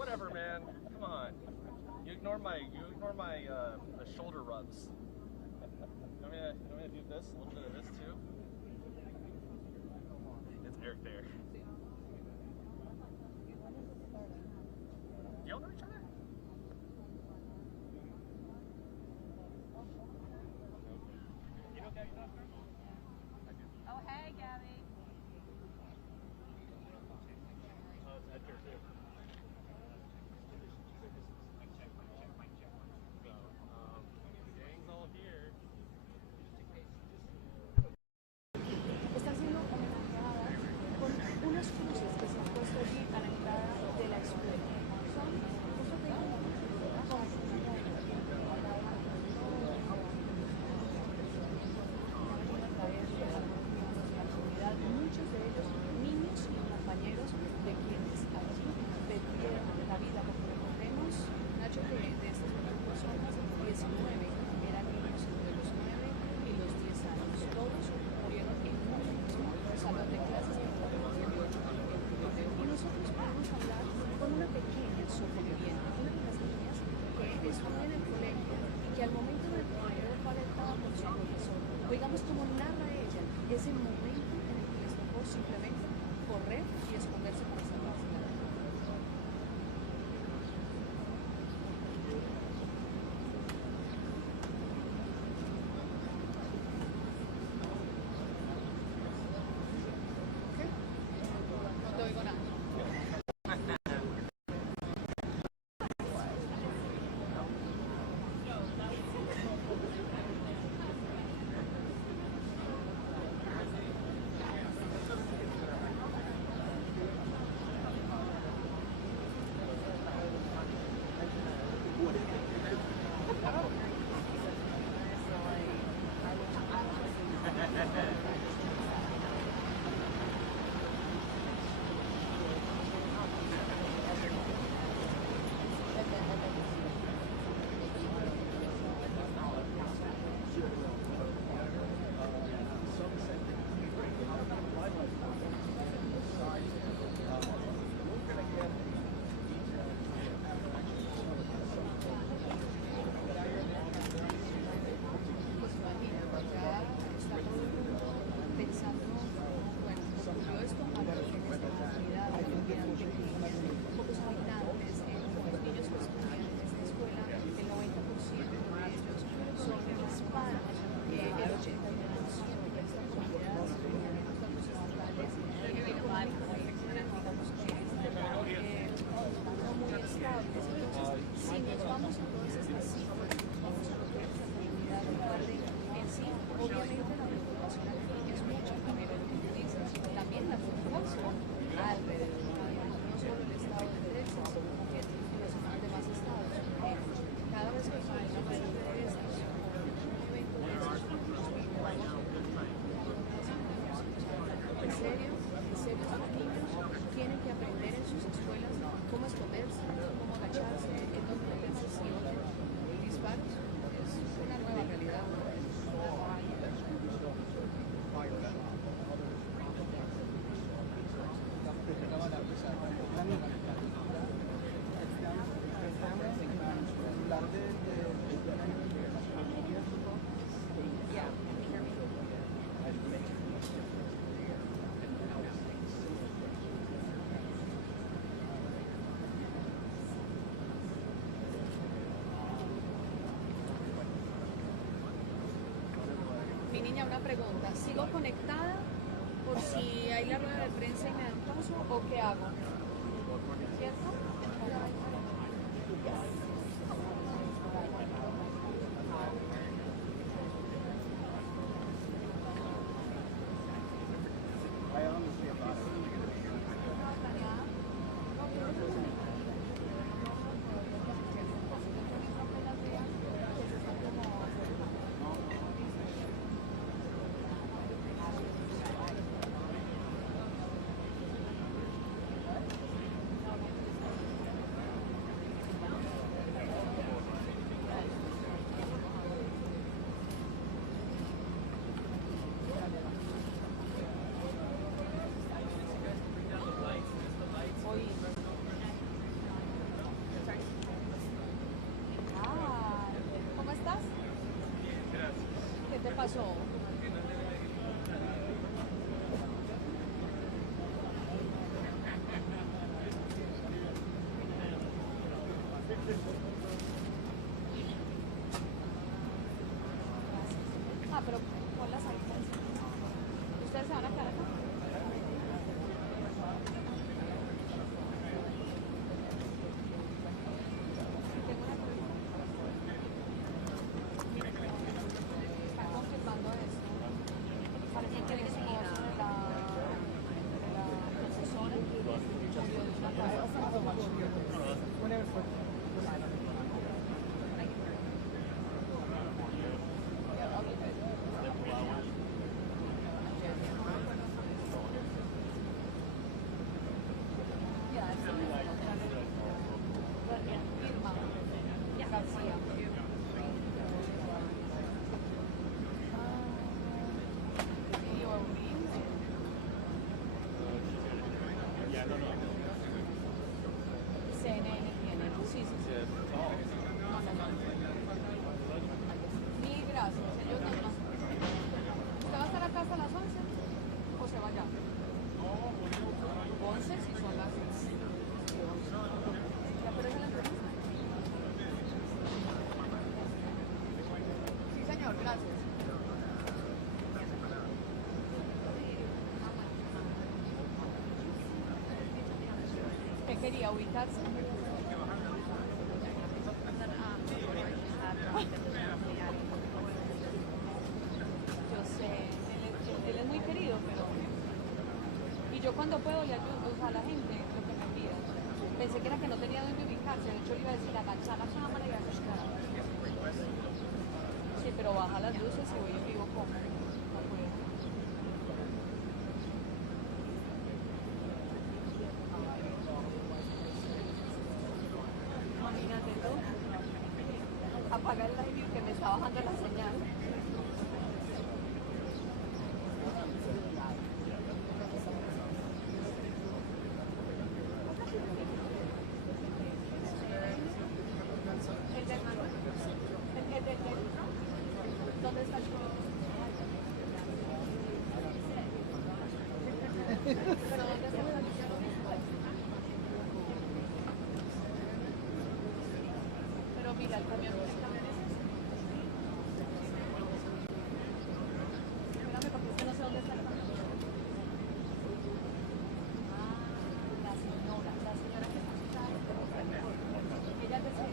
whatever, man. Come on. You ignore my the shoulder rubs. You want me to do this? A little bit of this too. It's Eric there. Do y'all know each other? You know Gabby Dodger? I do. Oh, hey, Gabby. Oh, it's Edgar too. Gang's all here. Están siendo homenajeadas con unas cruces que se han puesto allí a la entrada de la escuela. Son, justo te digo, muchos de ellos niños y compañeros de quienes allí perdieron la vida, porque recordemos, Nacho, que de estas 21 personas, 19 eran niños entre los 9 y los 10 años. Todos murieron en un mismo salón de clases en el 18 y nosotros podemos hablar con una pequeña sobreviviente, una de las niñas que estudia en el colegio y que al momento del video fue alertada por su profesor. Oigamos cómo narra ella ese momento en el que les tocó simplemente correr y esconderse para salvarse la vida. ¿Qué? No te oigo nada. Mi niña, una pregunta. ¿Sigo conectada por si hay la rueda de prensa y me dan paso o qué hago? ¿Cierto? pasó? Ah, pero pon las altas. ¿Ustedes se van a quedar acá? Tengo una pregunta. Están confirmando esto. Parece que el esposo de la profesora murió de una Irma García. Y Orlin. CNN tiene. Sí, sí, sí. Mil gracias. Ellos no. ¿Usted va a estar acá hasta las 11? ¿O se va allá? 11 si son las 11. ¿Ya pero es la entrevista? Sí, señor, gracias. ¿Qué quería ubicarse? Yo sé, él es muy querido, pero... Y yo cuando puedo le ayudo a la gente lo que me pida. Pensé que era que no tenía dónde ubicarse, de hecho le iba a decir agachar la cámara y asustar. Sí, pero baja las luces y voy en vivo como. No puedo. Imagínate tú. Apaga el live que me está bajando la señal. ¿Dónde está el chico? ¿Pero dónde está el chico? Pero mira, el camión es ese. Espérame porque es que no sé dónde está el camión. Ah, la señora que está sentada. Ella es de ese.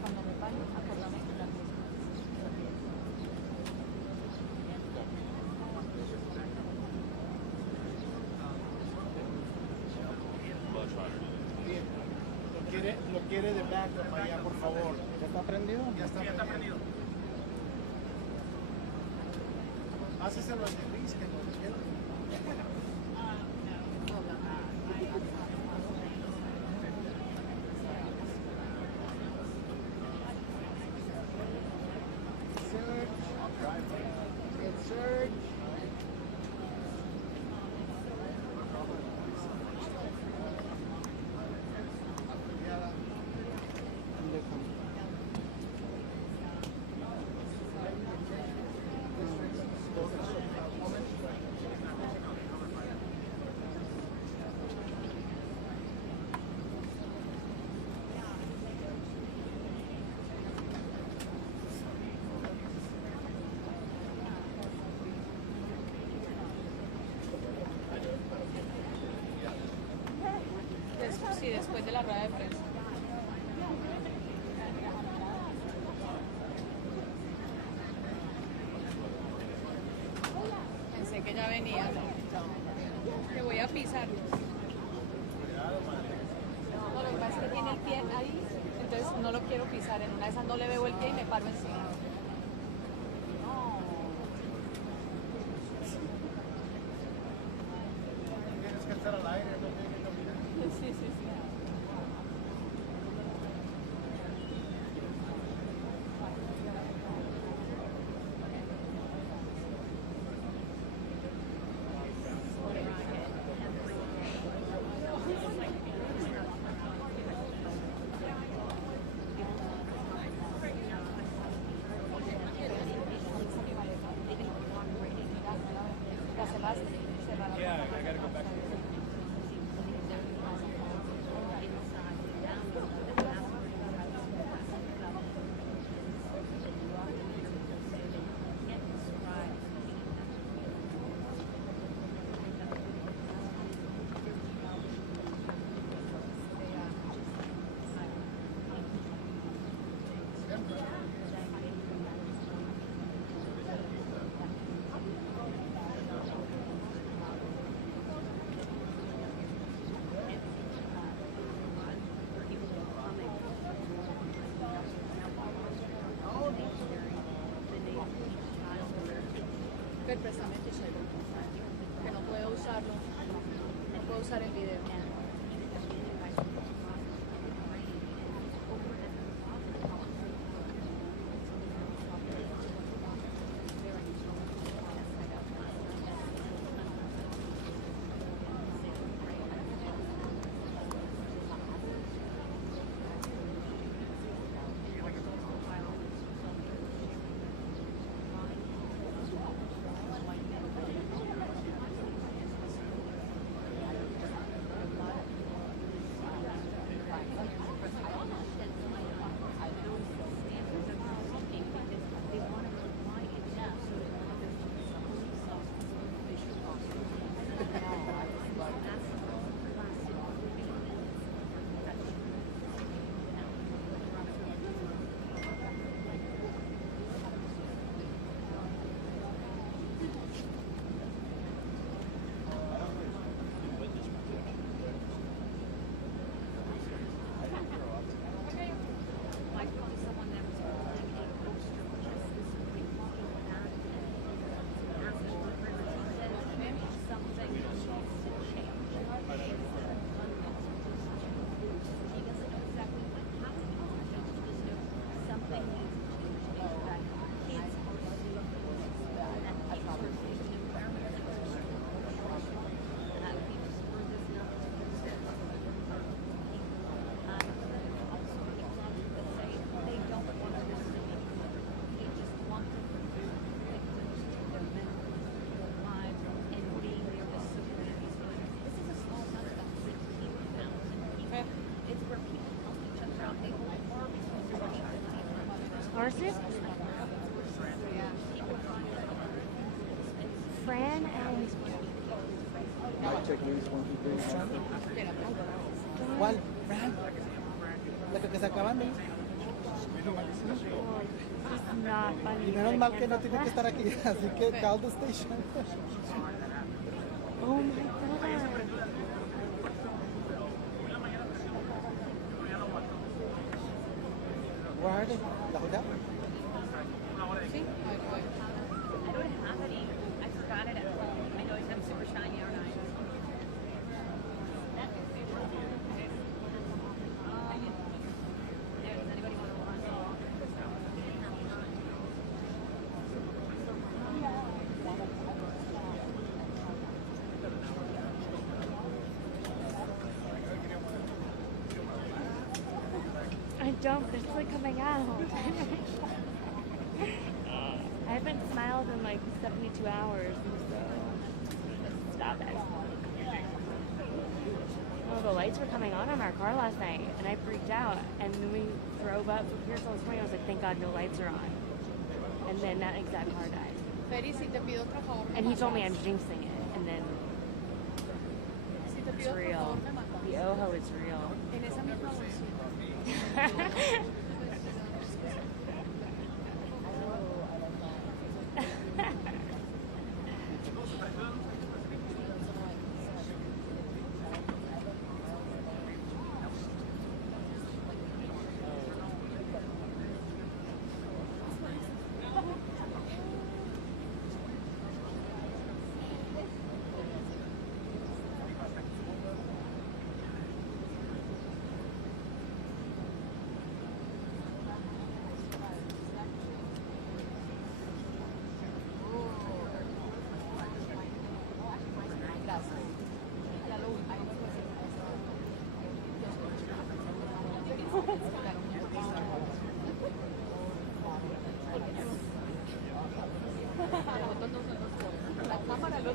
Cuando me pare, acuérdame que la Bien. Lo quiere de backup allá, por favor. ¿Ya está prendido? Ya está prendido. Háceselo al de Luis, que nos quiera. Search. Sí, después de la rueda de prensa. Pensé que ya venía, ¿no? Te voy a pisar. No, lo que pasa es que tiene el pie ahí, entonces no lo quiero pisar. En una de esas no le veo el pie y me paro encima. Tienes que estar al aire, no tiene que caminar. Sí, sí, sí. trabajaste, cerrar la Yeah, puerta. I gotta go back to work. Pero precisamente eso, que no puedo usarlo, no puedo usar el video. Marcy? Fran and... ¿Cuál? Fran. La que se acaban de ir. It's not funny. Y menos mal que no tiene que estar aquí, así que call the station. Oh my god. Where are they? ¿La hotel? Sí, ahí voy. I don't have any. I forgot it at home. I know I'm super shiny, aren't I? Does anybody want to run? I don't, but it's like coming out. I haven't smiled in like 72 hours, so stop it. Well, the lights were coming on in our car last night, and I freaked out. And then we drove up from Pearsall this morning. I was like, thank God no lights are on. And then that exact car died. Feri, si te pido otro favor, me And he told me I'm mandas. jinxing it, and then Si te it's pido otro real. favor, me mandas. The Oho is real. En esa misma bolsita.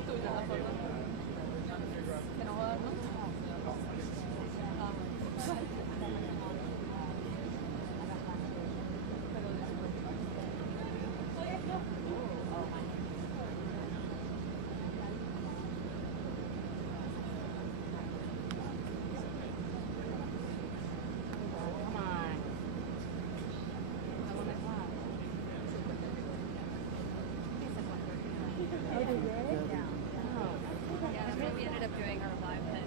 tuya, la foto. Que no jodas, ¿no? Come on. Yeah, that's what we ended up doing our live pet.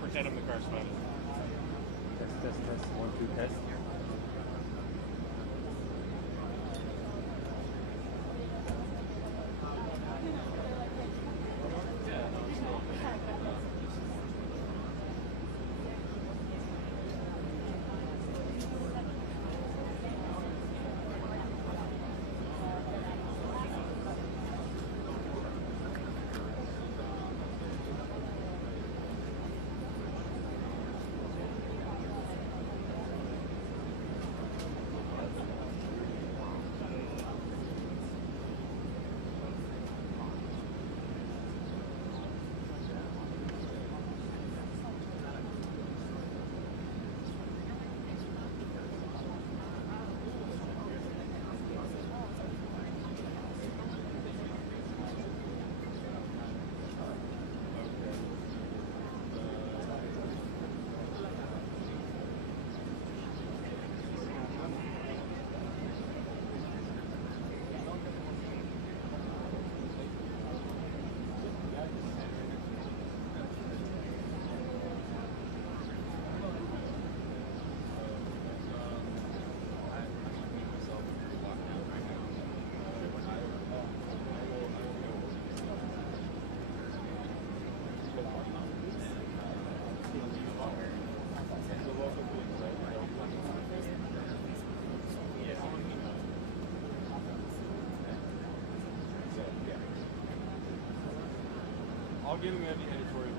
Pretend I'm the correspondent. Test. 1, 2, test. I'll give him any editorial.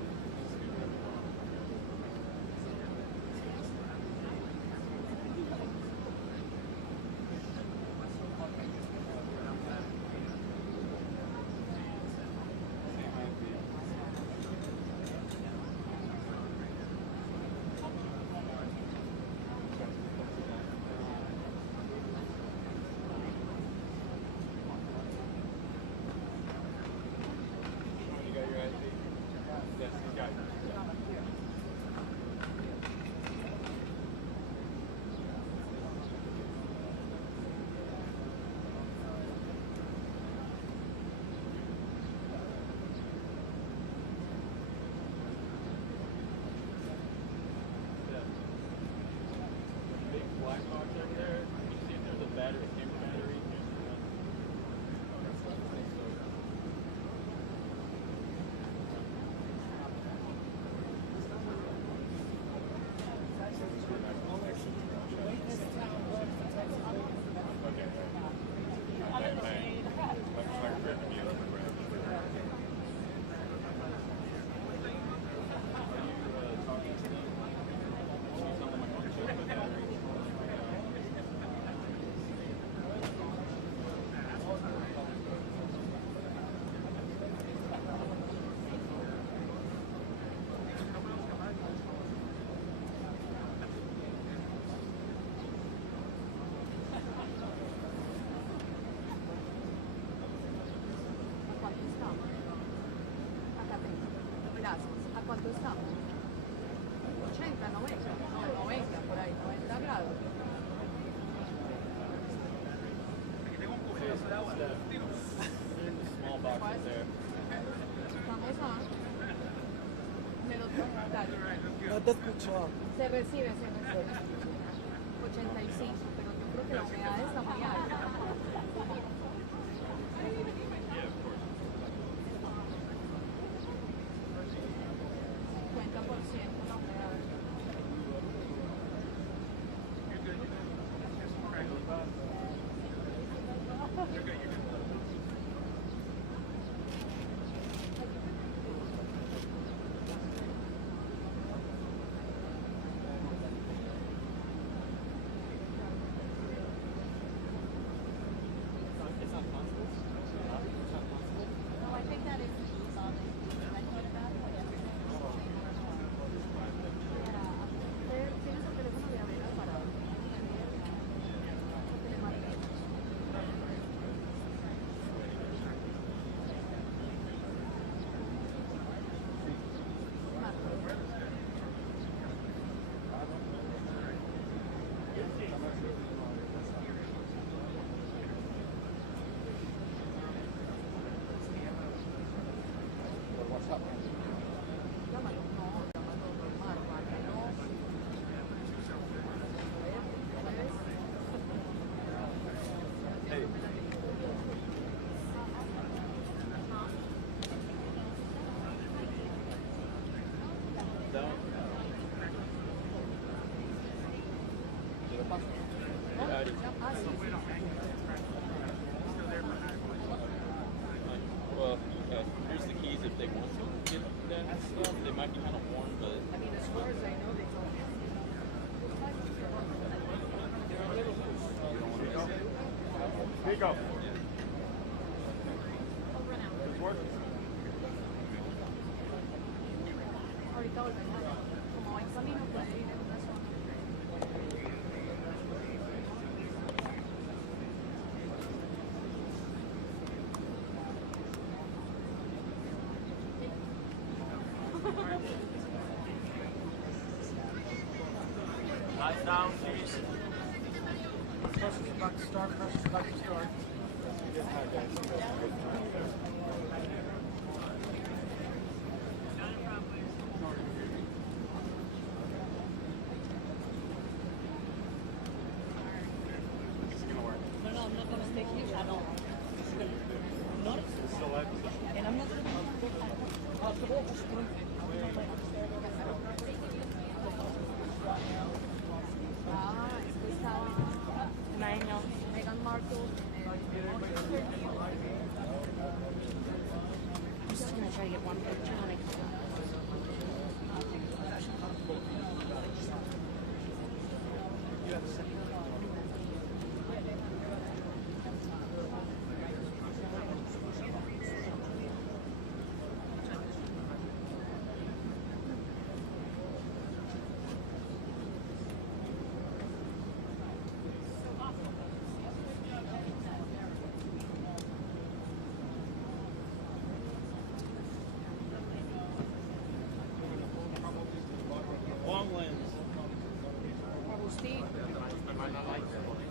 No te escucho. Se recibe. 85, pero yo creo que la humedad está muy alta. Well, here's the keys if they want to get that stuff. They might be kind of warm, but I mean, as far as I know, they told me. Here you go. Ahorita volvemos. Como va en camino, puede ir en una zona. Lights down, please. Pressure's about to start. Pressure's about to start. No, I'm not going to stay here at all. Not, and I'm not going to Es que estaba Manual. Meghan Markle I'm just gonna try to get one picture when I come out. long lens. Agustín. Ya me oyen.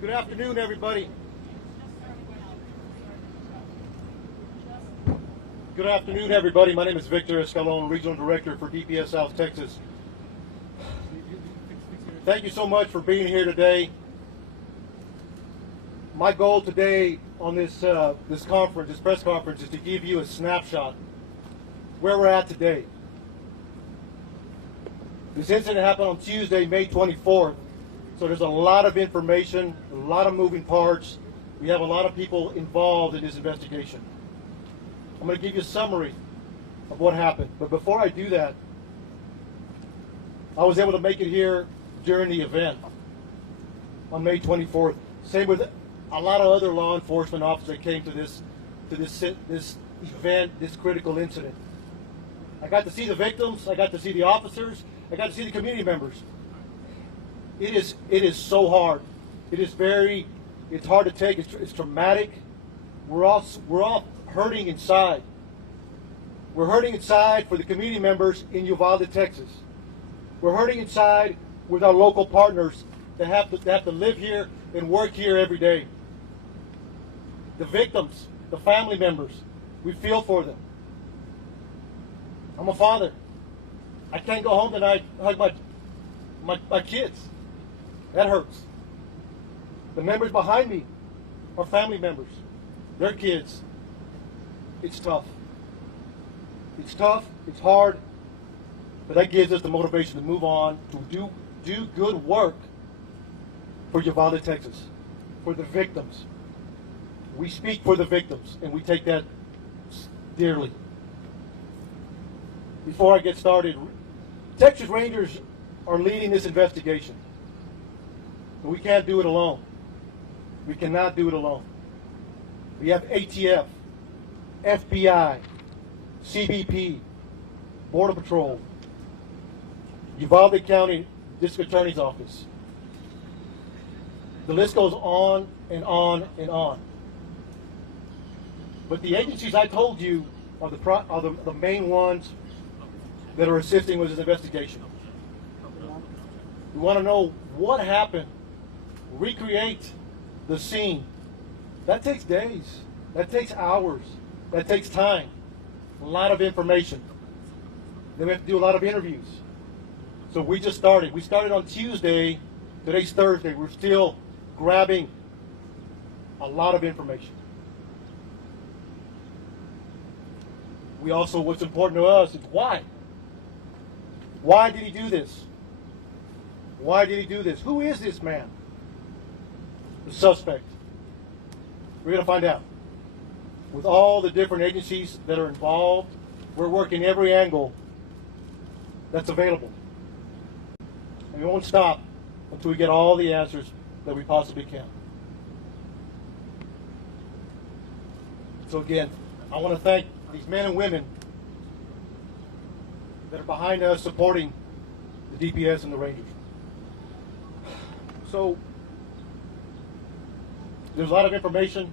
Good afternoon, everybody. Good afternoon, everybody. My name is Victor Escalon, Regional Director for DPS South Texas. Thank you so much for being here today. My goal today on this press conference, is to give you a snapshot where we're at today. This incident happened on Tuesday, May 24th. So there's a lot of information, a lot of moving parts. We have a lot of people involved in this investigation. I'm going to give you a summary of what happened. But before I do that, I was able to make it here during the event on May 24th. Same with a lot of other law enforcement officers that came to this event, this critical incident. I got to see the victims. I got to see the officers. I got to see the community members. It is so hard. It's hard to take. It's traumatic. We're all hurting inside. We're hurting inside for the community members in Uvalde, Texas. We're hurting inside with our local partners that have to live here and work here every day. The victims, the family members, we feel for them. I'm a father. I can't go home tonight and hug my kids. That hurts. The members behind me are family members. Their kids. It's tough. It's tough. It's hard. But that gives us the motivation to move on, to do good work for Uvalde, Texas, for the victims. We speak for the victims, and we take that dearly. Before I get started, Texas Rangers are leading this investigation. But we can't do it alone. We cannot do it alone. We have ATF, FBI, CBP, Border Patrol, Uvalde County District Attorney's Office. The list goes on and on and on. But the agencies I told you are the main ones that are assisting with this investigation. We want to know what happened, recreate the scene. That takes days, that takes hours, that takes time, a lot of information. Then we have to do a lot of interviews. So we just started. We started on Tuesday, today's Thursday. We're still grabbing a lot of information. We also, what's important to us is why. Why did he do this? Why did he do this? Who is this man? The suspect. We're going to find out. With all the different agencies that are involved, we're working every angle that's available. And we won't stop until we get all the answers that we possibly can. So again, I want to thank these men and women that are behind us supporting the DPS and the Rangers. So there's a lot of information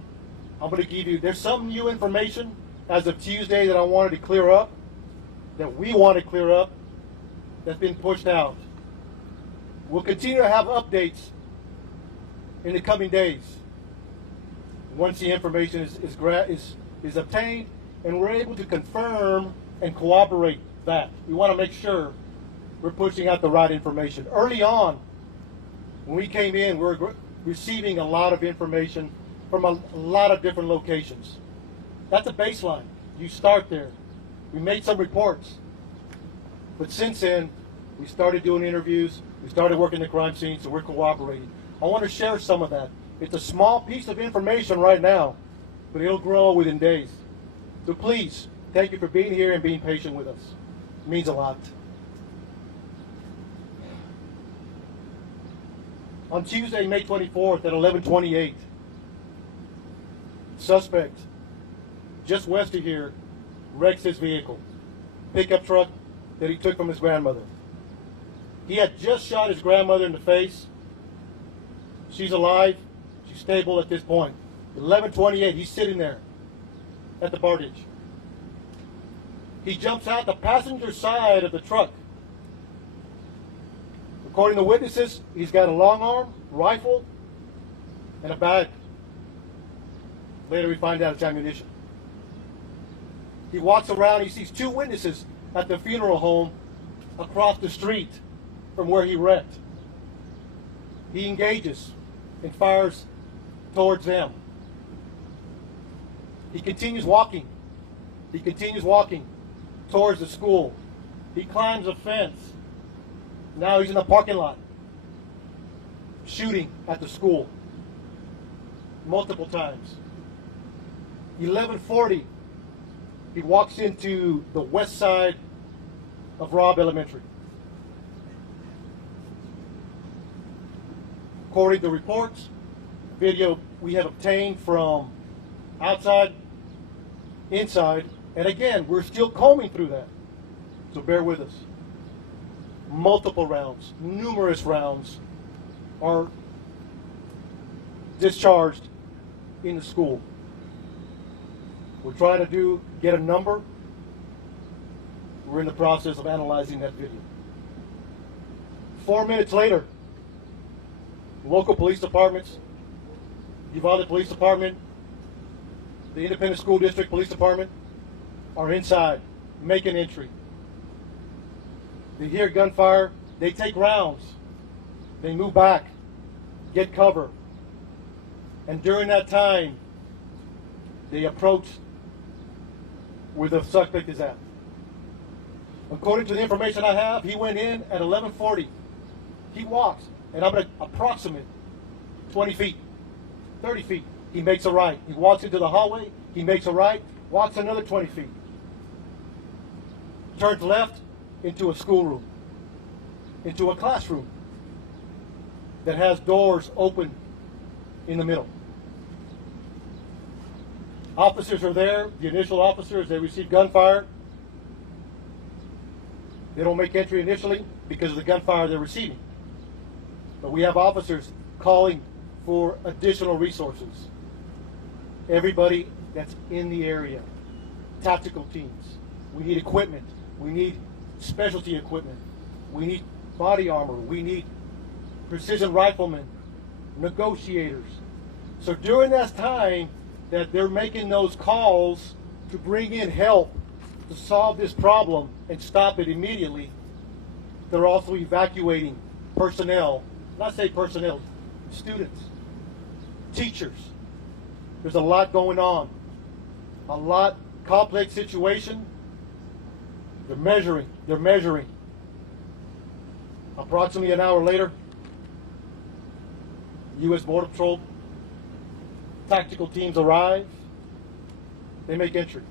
I'm going to give you. There's some new information as of Tuesday that I wanted to clear up, that we want to clear up, that's been pushed out. We'll continue to have updates in the coming days once the information is obtained and we're able to confirm and corroborate that. We want to make sure we're pushing out the right information. Early on, when we came in, we were receiving a lot of information from a lot of different locations. That's a baseline. You start there. We made some reports. But since then, we started doing interviews. We started working the crime scene, so we're cooperating. I want to share some of that. It's a small piece of information right now, but it'll grow within days. So please, thank you for being here and being patient with us. It means a lot. On Tuesday, May 24th at 11:28, suspect just west of here wrecks his vehicle, pickup truck that he took from his grandmother. He had just shot his grandmother in the face. She's alive. She's stable at this point. 11:28, he's sitting there at the bardage. He jumps out the passenger side of the truck. According to witnesses, he's got a long arm, rifle, and a bag. Later we find out it's ammunition. He walks around, he sees two witnesses at the funeral home across the street from where he wrecked. He engages and fires towards them. He continues walking. He continues walking towards the school. He climbs a fence. Now he's in the parking lot, shooting at the school multiple times. 11:40, He walks into the west side of Robb Elementary. According to reports, video we have obtained from outside, inside, and again, we're still combing through that. So bear with us. Multiple rounds, numerous rounds are discharged in the school. We're trying to get a number. We're in the process of analyzing that video. 4 minutes later, local police departments, Uvalde Police Department, the Independent School District Police Department are inside, making entry. They hear gunfire, they take rounds, they move back, get cover. And during that time, they approach where the suspect is at. According to the information I have, he went in at 11:40. He walks, and I'm going to approximate 20 feet, 30 feet. He makes a right. He walks into the hallway, he makes a right, walks another 20 feet. Turns left into a schoolroom, into a classroom that has doors open in the middle. Officers are there, the initial officers, they receive gunfire. They don't make entry initially because of the gunfire they're receiving. But we have officers calling for additional resources. Everybody that's in the area, tactical teams. We need equipment. We need specialty equipment. We need body armor. We need precision riflemen, negotiators. So during that time that they're making those calls to bring in help to solve this problem and stop it immediately, they're also evacuating personnel, not say personnel, students, teachers. There's a lot going on, a lot complex situation. They're measuring. Approximately an hour later, U.S. Border Patrol tactical teams arrive. They make entry,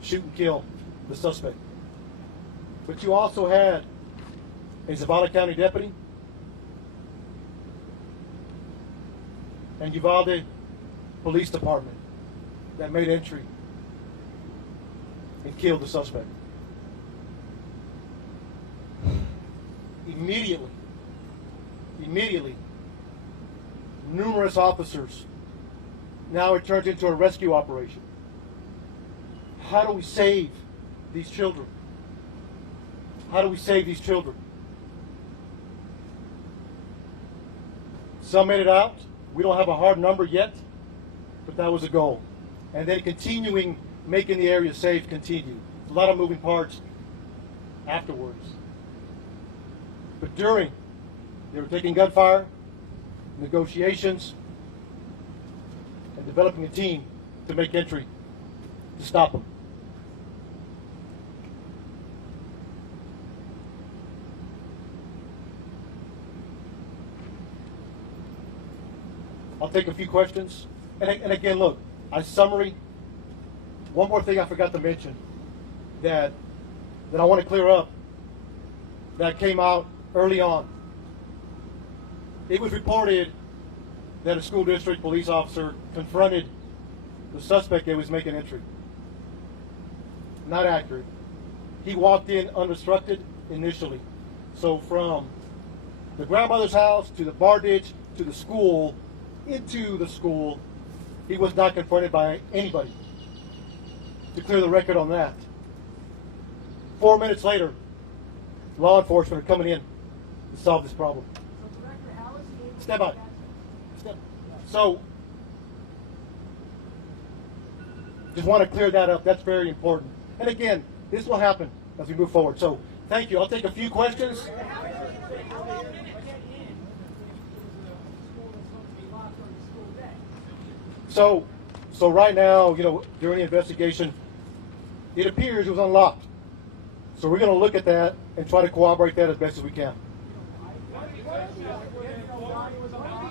shoot and kill the suspect. But you also had a Zavala County deputy and Uvalde Police Department that made entry and killed the suspect. Immediately, numerous officers. Now it turns into a rescue operation. How do we save these children? How do we save these children? Some made it out. We don't have a hard number yet, but that was a goal. And then continuing, making the area safe, continue. A lot of moving parts afterwards. But during, they were taking gunfire, negotiations, and developing a team to make entry to stop them. I'll take a few questions. And again, look, a summary. One more thing I forgot to mention that I want to clear up that came out early on. It was reported that a school district police officer confronted the suspect that was making entry. Not accurate. He walked in unobstructed initially. So from the grandmother's house to the bar ditch to the school, into the school, he was not confronted by anybody. To clear the record on that. 4 minutes later, law enforcement are coming in to solve this problem. Step by. So, just want to clear that up. That's very important. And again, this will happen as we move forward. So, thank you. I'll take a few questions. So right now, during the investigation, it appears it was unlocked. So we're going to look at that and try to corroborate that as best as we can.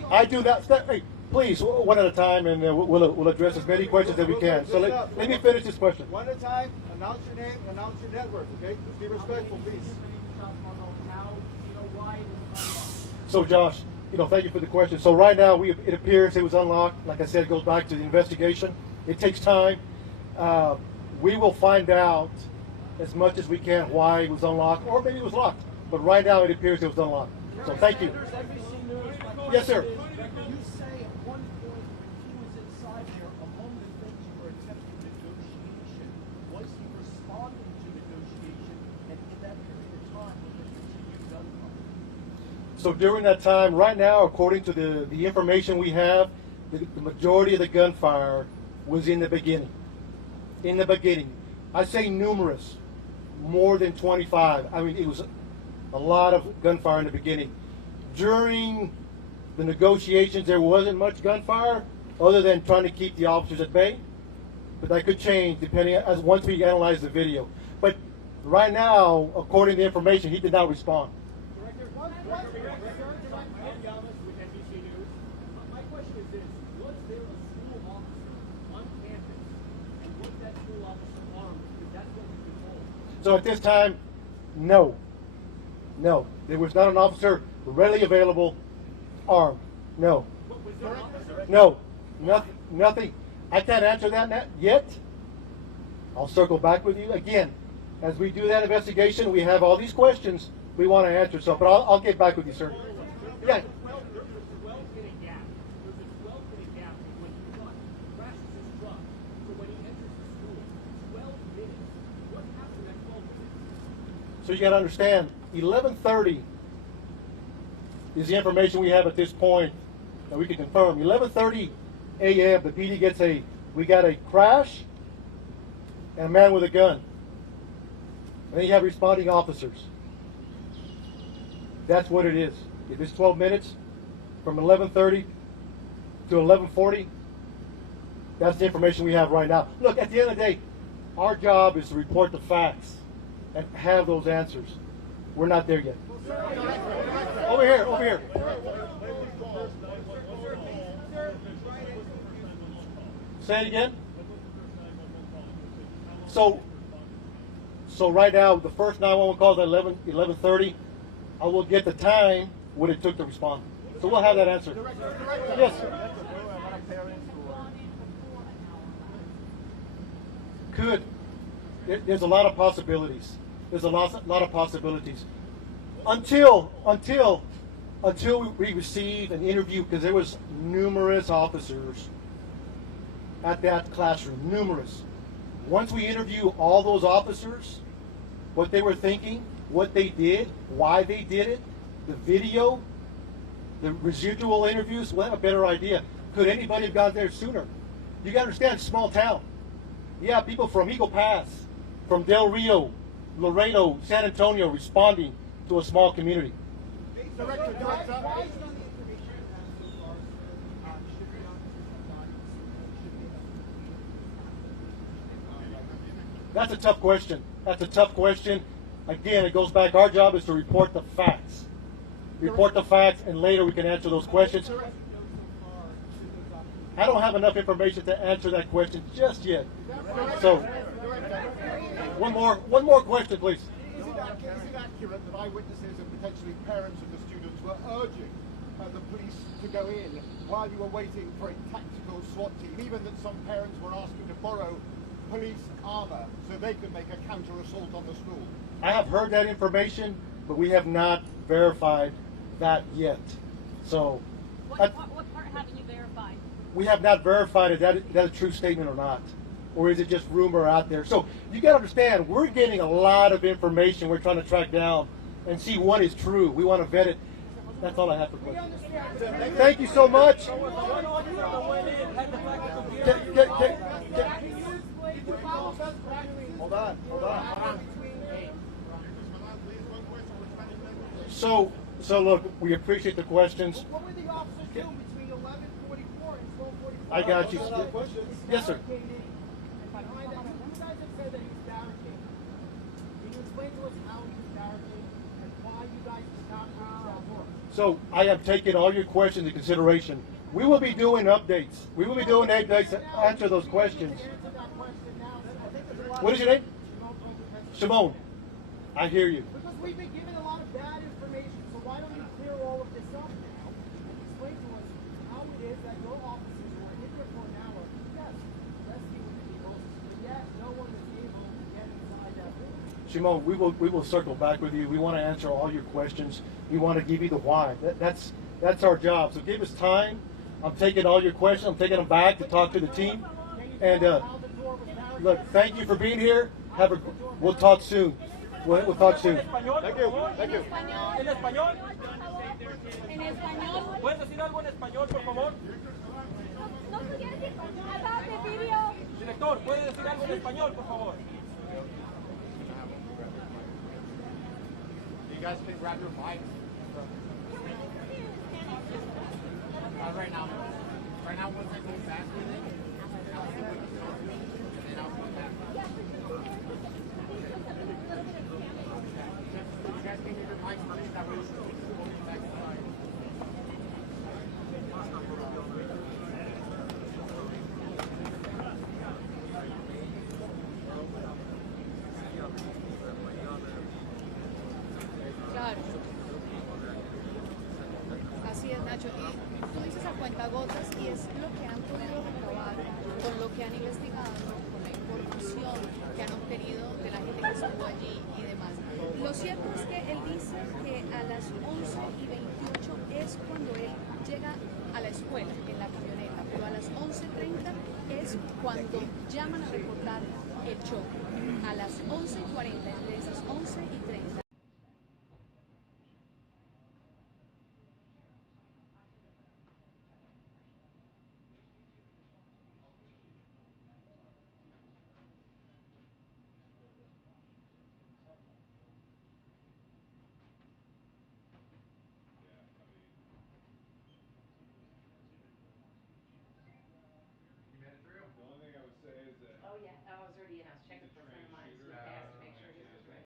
I do that. Hey, Please, one at a time, and we'll address as many questions as we can. So let me finish this question. One at a time, announce your name, announce your network, okay? Just be respectful, please. So Josh, thank you for the question. So right now, it appears it was unlocked. Like I said, it goes back to the investigation. It takes time. We will find out as much as we can why it was unlocked, or maybe it was locked. But right now, it appears it was unlocked. So thank you. Yes, sir. You say at one point he was inside there, among the things you were attempting negotiation, was he responding to negotiation, and in that period of time was there continued gunfire? So during that time, right now, according to the information we have, the majority of the gunfire was in the beginning. In the beginning. I say numerous, more than 25. I mean, it was a lot of gunfire in the beginning. During the negotiations, there wasn't much gunfire other than trying to keep the officers at bay. But that could change depending as once we analyze the video. But right now, according to the information, he did not respond. Director, one question. With NBC News. My question is this: was there a school officer on campus, and was that school officer armed? Because that's what we've been told. So at this time, no. No. There was not an officer readily available armed. No. Was there an officer? No. Nothing. I can't answer that yet. I'll circle back with you again. As we do that investigation, we have all these questions we want to answer. So, but I'll get back with you, sir. Yeah. There's a 12-minute gap. There's a 12-minute gap when he crashes his truck to when he enters the school. 12 minutes. What happened at 12 minutes? So you got to understand, 11:30 is the information we have at this point that we can confirm. 11:30 a.m. the PD gets we got a crash and a man with a gun. And then you have responding officers. That's what it is. If it's 12 minutes from 11:30 to 11:40, that's the information we have right now. Look, at the end of the day, our job is to report the facts and have those answers. We're not there yet. Over here. Say it again. So right now, the first 911 call is at 11:30. I will get the time what it took to respond. So we'll have that answer. Yes. Could. There's a lot of possibilities. There's a lot of possibilities. Until we receive an interview, because there was numerous officers at that classroom, numerous. Once we interview all those officers, what they were thinking, what they did, why they did it, the video, the residual interviews, we'll have a better idea. Could anybody have got there sooner? You gotta understand, it's a small town. Yeah, people from Eagle Pass, from Del Rio, Laredo, San Antonio responding to a small community. Director. That's a tough question. Again, it goes back, our job is to report the facts. Report the facts, and later we can answer those questions. I don't have enough information to answer that question just yet. So, one more question, please. Is it accurate that eyewitnesses and potentially parents of the students were urging the police to go in while you were waiting for a tactical SWAT team, even that some parents were asking to borrow police armor so they could make a counter-assault on the school? I have heard that information, but we have not verified that yet. So, What part haven't you verified? we have not verified if that's a true statement or not. Or is it just rumor out there? So you got to understand, we're getting a lot of information we're trying to track down and see what is true. We want to vet it. That's all I have for questions. Thank you so much. Hold on. So look, we appreciate the questions. What were the officers doing between 11:44 and 12:45? I got you. Yes, sir. Behind that, you guys have said that he was barricaded. Can you explain to us how he was barricaded and why you guys did not move that work? So I have taken all your questions into consideration. We will be doing updates. We will be doing updates to answer those questions. What is your name? Shimon. I hear you. Because we've been given a lot of bad information, so why don't you clear all of this up now and explain to us how it is that your officers were in there for an hour, yes, rescuing people, but yet no one was able to get inside that building. Shimon, we will circle back with you. We want to answer all your questions. We want to give you the why. That's our job. So give us time. I'm taking all your questions. I'm taking them back to talk to the team. And look, thank you for being here. We'll talk soon. We'll talk soon. Thank you. Thank you. ¿En español? En español. ¿Puedes decir algo en español, por favor? No pudieras decir about the video. Director, ¿puede decir algo en español, por favor? You guys can grab your mics. Right now, once I go back with it, I'll see what he's talking, and then I'll come back. You guys can get your mics first, that way we'll be back inside. Claro. Así es, Nacho. Y tú dices a cuentagotas y es lo que han podido recabar con lo que han investigado, con la información que han obtenido de la gente que estuvo allí y demás. Lo cierto es que él dice que a las 11:28 es cuando él llega a la escuela en la camioneta, pero a las 11:30 es cuando llaman a reportar el choque. A las 11:40, entre esas 11:30